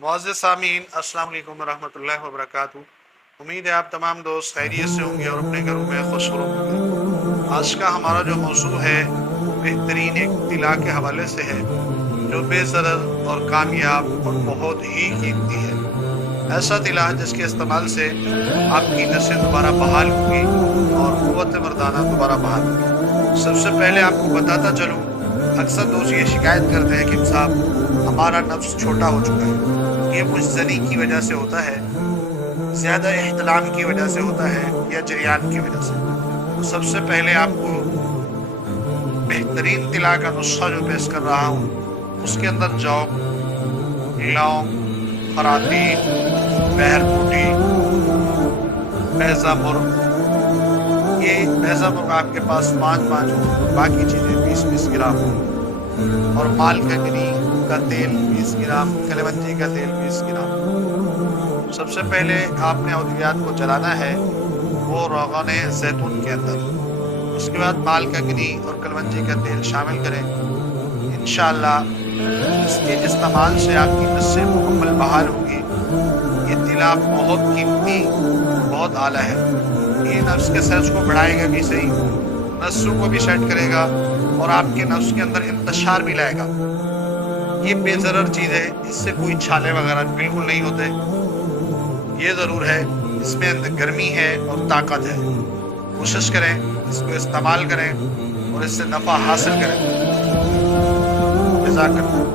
मुअज़्ज़िज़ सामीन, अस्सलाम वालेकुम वरहमतुल्लाहि वबरकातुहू। उम्मीद है आप तमाम दोस्त खैरियत से होंगे और अपने घरों में खुशनुमा होंगे। आज का हमारा जो मौज़ू है वो बेहतरीन एक तिला के हवाले से है जो बेज़रर और कामयाब और बहुत ही कीमती है। ऐसा तिला जिसके इस्तेमाल से आपकी नसें दोबारा बहाल होंगी और क़ुव्वत मर्दाना दोबारा बहाल होगी। सबसे पहले आपको बताता चलूँ, अक्सर दोस्त ये शिकायत करते हैं कि साहब हमारा नफ्स छोटा हो चुका है। ये मुज़्ज़नी की वजह से होता है, ज़्यादा इह्तिलाम की वजह से होता है या जरियान की वजह से। तो सबसे पहले आपको बेहतरीन तिला का नुस्खा जो पेश कर रहा हूँ उसके अंदर जौ, लौंग, ख़रातीन, बहरबूटी, बैज़ा मुर्ग, ये बैज़ा मुर्ग आपके पास 5-5 हो, बाकी चीज़ें 20-20 ग्राम हो, और मालकगनी का तेल 20 ग्राम, कलवंजी का तेल 20 ग्राम। सबसे पहले आपने अद्वियात को जलाना है वो रोग़न ज़ैतून के अंदर। उसके बाद मालकगनी और कलवंजी का तेल शामिल करें। इंशाअल्लाह इसके इस्तेमाल से आपकी नसें मुकम्मल बहाल होगी। ये तिला बहुत कीमती, बहुत आला है। ये नफ्स के सेल्स को बढ़ाएगा भी सही, नसों को भी सेट करेगा और आपके नफ्स के अंदर इंतशार भी लाएगा। ये बेज़रर चीज़ है, इससे कोई छाले वगैरह बिल्कुल नहीं होते। ये ज़रूर है इसमें अंदर गर्मी है और ताकत है। कोशिश करें इसको इस्तेमाल करें और इससे नफ़ा हासिल करें। जज़ाकल्लाह।